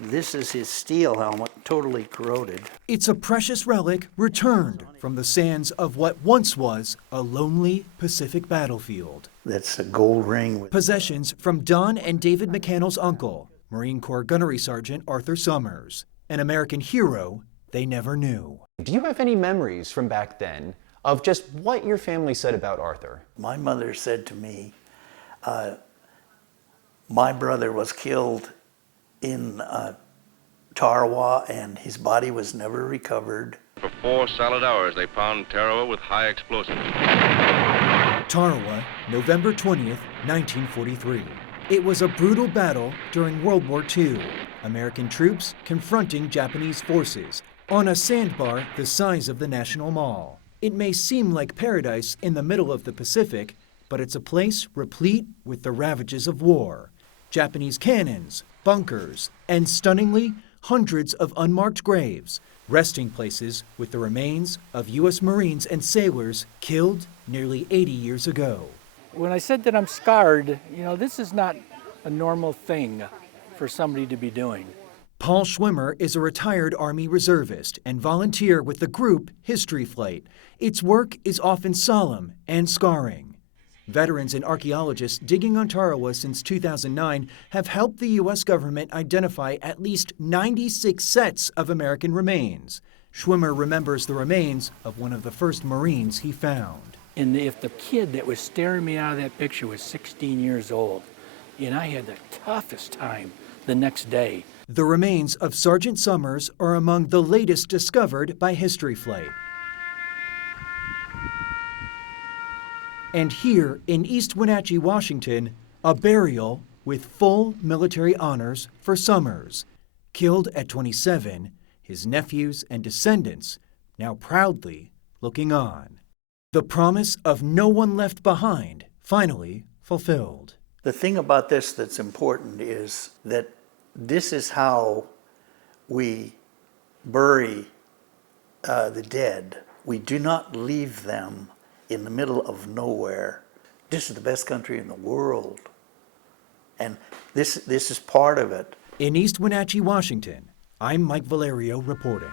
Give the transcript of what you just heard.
This is his steel helmet, totally corroded. It's a precious relic returned from the sands of what once was a lonely Pacific battlefield. That's a gold ring. Possessions from Don and David McCannell's uncle, Marine Corps Gunnery Sergeant Arthur Summers, an American hero they never knew. Do you have any memories from back then of just what your family said about Arthur? My mother said to me, my brother was killed in Tarawa and his body was never recovered. For 4 solid hours, they pound Tarawa with high explosives. Tarawa, November 20th, 1943. It was a brutal battle during World War II. American troops confronting Japanese forces on a sandbar the size of the National Mall. It may seem like paradise in the middle of the Pacific, but it's a place replete with the ravages of war. Japanese cannons, bunkers, and stunningly, hundreds of unmarked graves, resting places with the remains of U.S. Marines and sailors killed nearly 80 years ago. When I said that I'm scarred, this is not a normal thing for somebody to be doing. Paul Schwimmer is a retired Army reservist and volunteer with the group History Flight. Its work is often solemn and scarring. Veterans and archaeologists digging on Tarawa since 2009 have helped the U.S. government identify at least 96 sets of American remains. Schwimmer remembers the remains of one of the first Marines he found. And if the kid that was staring me out of that picture was 16 years old, and I had the toughest time the next day. The remains of Sergeant Summers are among the latest discovered by History Flight. And here in East Wenatchee, Washington, a burial with full military honors for Summers. Killed at 27, his nephews and descendants now proudly looking on. The promise of no one left behind finally fulfilled. The thing about this that's important is that this is how we bury the dead. We do not leave them in the middle of nowhere. This is the best country in the world. And this is part of it. In East Wenatchee, Washington, I'm Mike Valerio reporting.